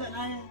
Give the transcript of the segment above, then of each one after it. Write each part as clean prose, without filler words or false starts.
هلا نايم.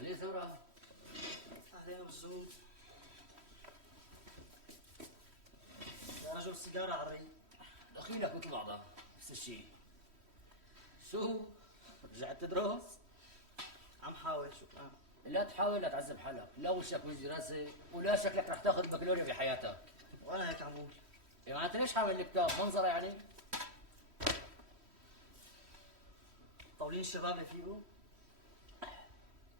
عليه ثورة. أهلين مسعود. يا رجل السيجارة على الريق. دخيلك مثل بعضها نفس الشيء. شو؟ رجعت تدرس؟ عم حاول شكرا. لا تحاول لا تعذب حالك، لا وشك وجه دراسة ولا شكلك رح تاخذ بكالوريا في حياتك. وأنا هيك عمول. يا معناتها ليش حامل الكتاب؟ منظرة يعني؟ طاولين الشباب يفيقوا؟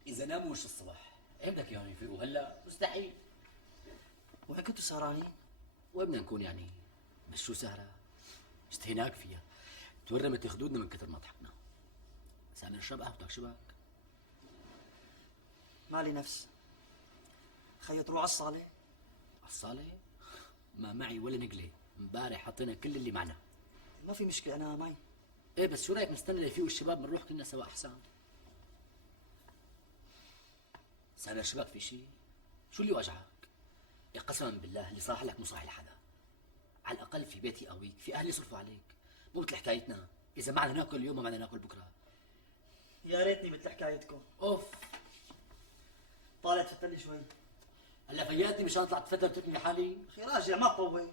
إذا ناموا وش الصبح، إيه بدك إياهم يفيقوا هلا؟ مستحيل. وين كنتوا سهرانين؟ وين بدنا نكون يعني؟ بس شو سهرة؟ اشتهيناك فيها، تورمت خدودنا من كثر ما ضحكنا. سامر نشرب قهوة بدك شبك؟ مالي نفس. خيو تروح على الصالة؟ على الصالة؟ ما معي ولا نقلة، امبارح حطينا كل اللي معنا. ما في مشكلة أنا معي. ايه بس شو رايك نستنى ليفيقوا الشباب بنروح كلنا سوا احسن؟ سامر شبك في شيء؟ شو اللي وجعك؟ يا قسما بالله اللي صاح لك مو صاح لحدا. على الاقل في بيتي قويك، في اهلي يصرفوا عليك، مو مثل حكايتنا، اذا ما بدنا ناكل اليوم ما بدنا ناكل بكره. يا ريتني مثل حكايتكم. اوف. طالع تفتلي شوي. هلا فياتني مشان اطلع اتفتر تركني لحالي؟ أخي راجع ما تطول.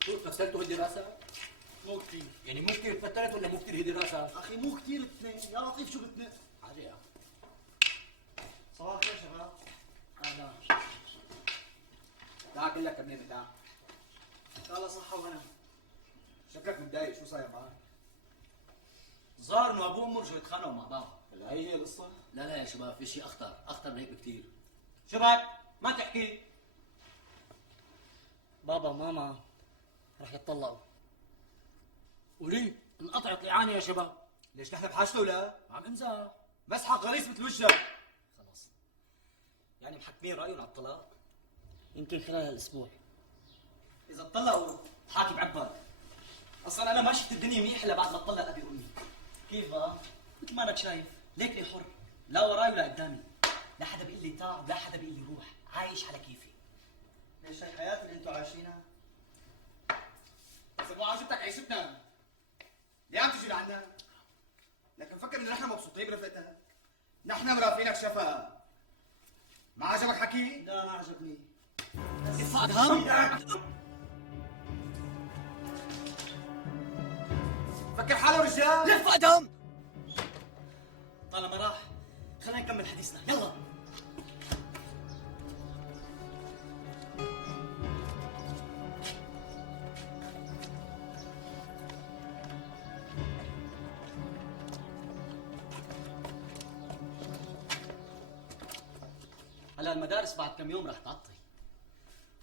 شو فكرتوا هدي راسك؟ مو كثير. يعني مو كثير تفترت ولا مو كثير هدي راسك؟ أخي مو كثير اثنين، يا لطيف شو بتنق؟ عادي يا صباح الخير شباب. اهلا. تعال كلك كمية تعال. يلا صحة وهنا. شكلك متضايق، شو صاير معك؟ ظهر إنه أبوه وأمه رجعوا يتخانقوا مع بعض. هلا هي القصة؟ لا لا يا شباب في شيء أخطر من هيك بكثير. شبك ما تحكي. بابا وماما رح يتطلقوا. وليه؟ انقطعت الإعانة يا شباب. ليش نحن بحاجته ولا؟ عم امزح. مسحة غليظ مثل وجهك. خلص. يعني محكمين رأيهم على الطلاق؟ يمكن خلال هالأسبوع. إذا اتطلقوا حاكي بعبك. أصلاً أنا ما شفت الدنيا منيح إلا بعد ما اتطلق أبي وأمي. كيف بقى؟ مثل ما أنك شايف، ليكني حر، لا وراي ولا قدامي. لا حدا بيقول لي تعال ولا حدا بيقول لي روح، عايش على كيفي. ليش هي الحياة اللي أنتوا عايشينها؟ بس ابو عجبتك عيشتنا. ليه عم تجي لعنا؟ لكن فكر انه نحن مبسوطين برفقتك. نحن مرافقينك شفا. ما عجبك حكي؟ لا ما عجبني. ادهم فكر حاله رجال. لف ادهم. طالما راح خلينا نكمل حديثنا، يلا. هلا المدارس بعد كم يوم رح تعطل،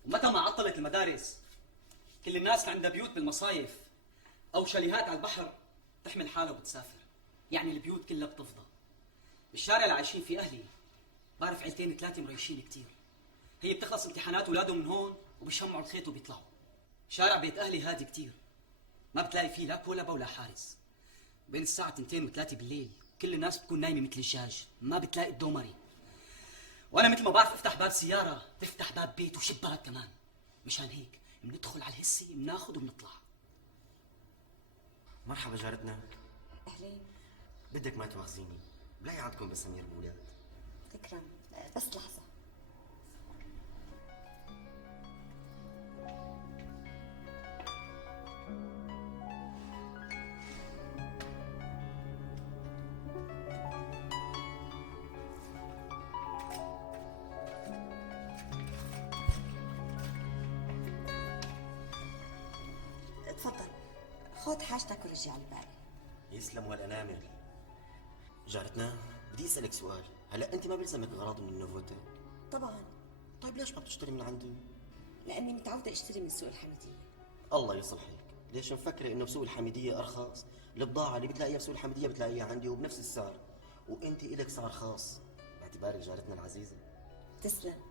ومتى ما عطلت المدارس كل الناس اللي عندها بيوت بالمصايف او شاليهات على البحر تحمل حالها وبتسافر، يعني البيوت كلها بتفضى. الشارع اللي عايشين فيه اهلي بعرف عيلتين ثلاثه مريشين كثير، هي بتخلص امتحانات اولادهم من هون وبيشمعوا الخيط وبيطلعوا. شارع بيت اهلي هادي كثير، ما بتلاقي فيه لا كولبا ولا حارس. بين الساعه 2 و3 بالليل كل الناس بتكون نايمه مثل الدجاج، ما بتلاقي الدومري. وانا مثل ما بعرف افتح باب سياره تفتح باب بيت وشباك كمان. مشان هيك بندخل على الهسه بناخذ وبنطلع. مرحبا جارتنا. أهلين. بدك ما تواخذيني، بلاقي عندكم بسمير بولاد. تكرم، بس لحظة. خذ حاجتك ورجع الباقي. يسلم والانامل. جارتنا بدي اسالك سؤال، هلا انت ما بيلزمك اغراض من النوفوتي؟ طبعا، طيب ليش ما بتشتري من عنده؟ لاني متعوده اشتري من سوق الحميديه. الله يصلحك، ليش مفكره انه بسوق الحميديه ارخص؟ البضاعه اللي بتلاقيها بسوق الحميديه بتلاقيها عندي وبنفس السعر، وانت الك سعر خاص باعتبارك جارتنا العزيزه. تسلم.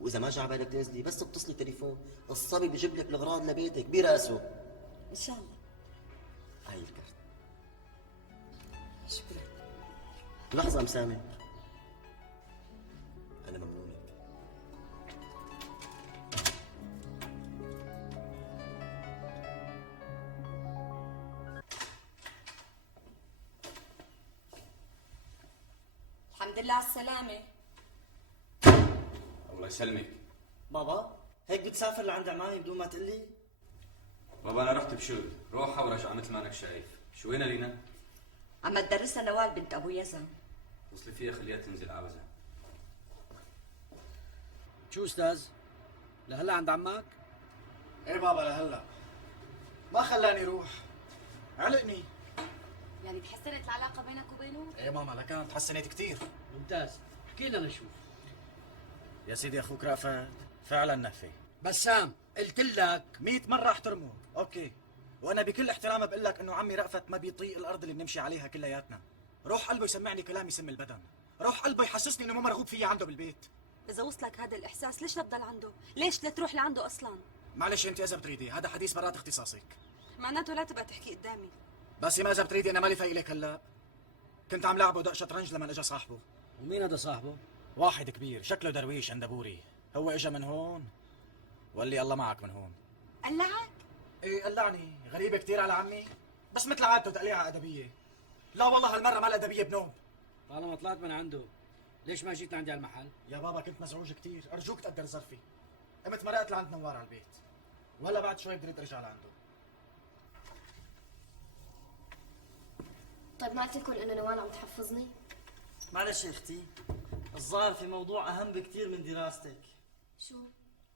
واذا ما جا على بالك تنزلي بس بتصلي تليفون، الصبي بجيب لك الاغراض لبيتك براسه. ان شاء الله. هاي الكرت. شكرا. لحظه مسامه، انا ممنونك. الحمد لله على السلامه. الله يسلمك. بابا هيك بتسافر لعند عمامي بدون ما تقلي؟ بابا انا رحت بشغل، روحها ورجع مثل ما انك شايف. شو وين لينا؟ عم تدرسها نوال بنت ابو يزن. وصلي فيها خليها تنزل عاوزها. شو استاذ؟ لهلا عند عمك؟ ايه بابا لهلا ما خلاني روح، علقني. يعني تحسنت العلاقه بينك وبينه؟ ايه ماما لكان تحسنت كثير. ممتاز، احكي لنا شو. يا سيدي اخوك رأفت فعلا نهفي. بسام قلت لك 100 مرة احترمه، اوكي. وانا بكل احترام بقول لك انه عمي رأفت ما بيطيق الارض اللي بنمشي عليها كلياتنا. روح قلبه يسمعني كلام يسم البدن، روح قلبه يحسسني انه ما مرغوب فيا عنده بالبيت. إذا وصلك هذا الإحساس ليش لا تضل عنده؟ ليش لا تروح لعنده أصلاً؟ معلش انت اذا بتريدي، هذا حديث برات اختصاصك. معناته لا تبقى تحكي قدامي. بس ما اذا بتريدي انا مالي فايق لك هلا. كنت عم لعبه دق شطرنج لما اجى صاحبه. ومين هذا صاحبه؟ واحد كبير شكله درويش اندبوري، هو اجى من هون واللي الله معك من هون. قلعك؟ ايه قلعني، غريبة كثير على عمي، بس مثل عادته تقليعة أدبية. لا والله هالمرة ما الأدبية بنوب. طالما طلعت من عنده ليش ما جيت لعندي على المحل؟ يا بابا كنت مزعوج كثير، أرجوك تقدر ظرفي. قمت مرقت لعند نوار على البيت، وهلا بعد شوي بدي ارجع لعنده. طيب ما قلت لكم انه نوال عم تحفظني؟ معلش يا اختي، الظاهر في موضوع اهم بكثير من دراستك. شو؟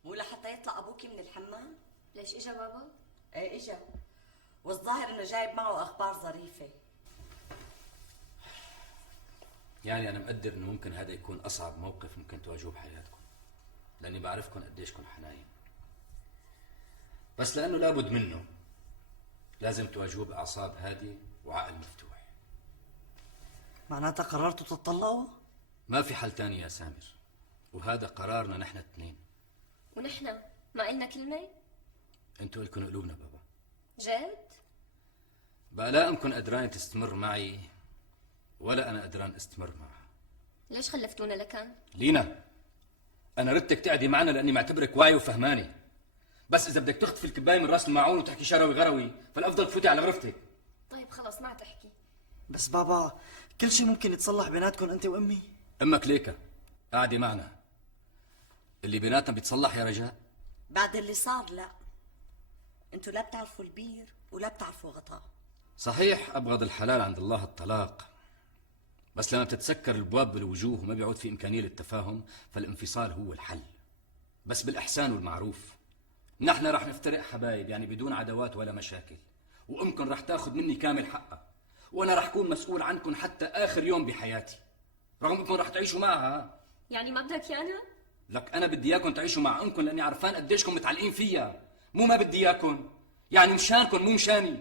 مو لحتى يطلع ابوكي من الحمام؟ ليش اجا بابا؟ ايه اجا، والظاهر انه جايب معه اخبار ظريفه. يعني انا مقدر انه ممكن هذا يكون اصعب موقف ممكن تواجهوه بحياتكم، لاني بعرفكم قديشكم حناين. بس لانه لابد منه لازم تواجهوه باعصاب هاديه وعقل مفتوح. معناتها قررتوا تتطلقوا؟ ما في حل تاني يا سامر، وهذا قرارنا نحن الاثنين. ونحن ما قلنا كلمه؟ انتوا لكم قلوبنا بابا. جد؟ بقى لا امكن قدران تستمر معي ولا انا قدران استمر معها. ليش خلفتونا لكان؟ لينا انا ردتك تقعدي معنا لاني معتبرك واعي وفهماني، بس اذا بدك تخطفي الكبايه من راس الماعون وتحكي شروي غروي فالافضل تفوتي على غرفتك. طيب خلص ما تحكي. بس بابا كل شيء ممكن يتصلح بيناتكم انت وامي. امك ليكا قاعده معنا، اللي بيناتنا بيتصلح يا رجاء. بعد اللي صار لا، انتوا لا بتعرفوا البير ولا بتعرفوا غطاه. صحيح ابغض الحلال عند الله الطلاق، بس لما بتتسكر الابواب بالوجوه وما بيعود في امكانيه للتفاهم فالانفصال هو الحل، بس بالاحسان والمعروف. نحن رح نفترق حبايب، يعني بدون عداوات ولا مشاكل، وامكم رح تاخذ مني كامل حقها، وانا رح كون مسؤول عنكم حتى اخر يوم بحياتي، رغم انكم رح تعيشوا معها. يعني ما بدك ايانا؟ لك انا بدي اياكم تعيشوا مع امكم لاني عرفان قديشكم متعلقين فيها، مو ما بدي اياكم، يعني مشانكم مو مشاني.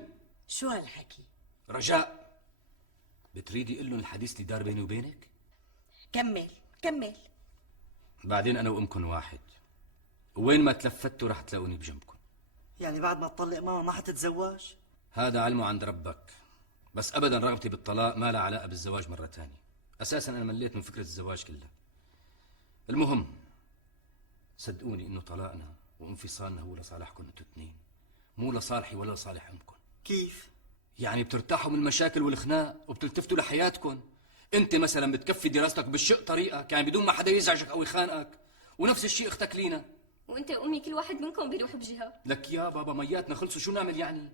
شو هالحكي؟ رجاء بتريدي قل لهم الحديث اللي دار بيني وبينك؟ كمل. بعدين انا وامكم واحد، وين ما تلفتوا رح تلاقوني بجنبكم. يعني بعد ما تطلق ماما ما حتتزوج؟ هذا علمه عند ربك، بس ابدا رغبتي بالطلاق ما لها علاقه بالزواج مره ثانيه. اساسا انا مليت من فكره الزواج كلها. المهم صدقوني انه طلاقنا وانفصالنا هو لصالحكم انتوا اثنين، مو لصالحي ولا لصالح امكم. كيف؟ يعني بترتاحوا من المشاكل والخناق وبتلتفتوا لحياتكم. انت مثلا بتكفي دراستك بالشق طريقك، يعني بدون ما حدا يزعجك او يخانقك، ونفس الشيء اختك لينا. وانت وامي كل واحد منكم بيروح بجهه. لك يا بابا مياتنا خلصوا، شو نعمل يعني؟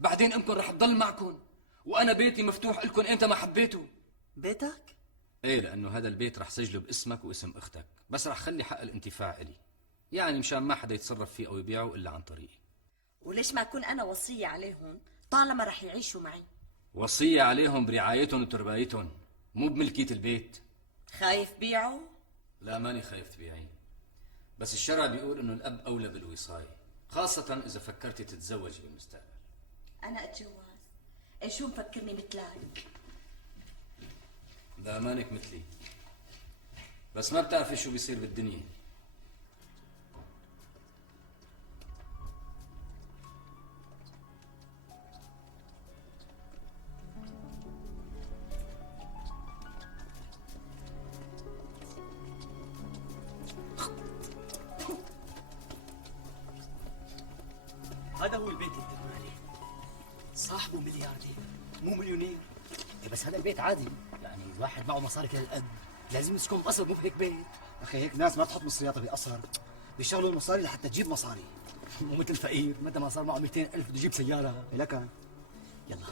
بعدين امكم رح تضل معكم، وانا بيتي مفتوح لكم امتى ما حبيتوا. بيتك؟ ايه، لانه هذا البيت رح سجله باسمك واسم اختك، بس رح خلي حق الانتفاع الي، يعني مشان ما حدا يتصرف فيه او يبيعه الا عن طريقي. وليش ما اكون انا وصيه عليهم طالما رح يعيشوا معي. وصية عليهم برعايتهم وتربايتهم، مو بملكية البيت. خايف بيعوا؟ لا ماني خايف تبيعين، بس الشرع بيقول انه الاب اولى بالوصاية، خاصة اذا فكرتي تتزوجي بالمستقبل. انا اتجوز؟ شو مفكرني مثلك؟ لا مانك مثلي، بس ما بتعرفي شو بيصير بالدنيا. هذا هو البيت اللي بتقول عليه. صاحبه ملياردير مو مليونير. إيه بس هذا البيت عادي، يعني الواحد معه مصاري كل القد لازم يسكن بقصر مو بهيك بيت. اخي هيك ناس ما تحط مصرياتها بقصر، بيشتغلوا المصاري لحتى تجيب مصاري. مو مثل الفقير متى ما صار معه 200,000 بده يجيب سيارة. لكن يلا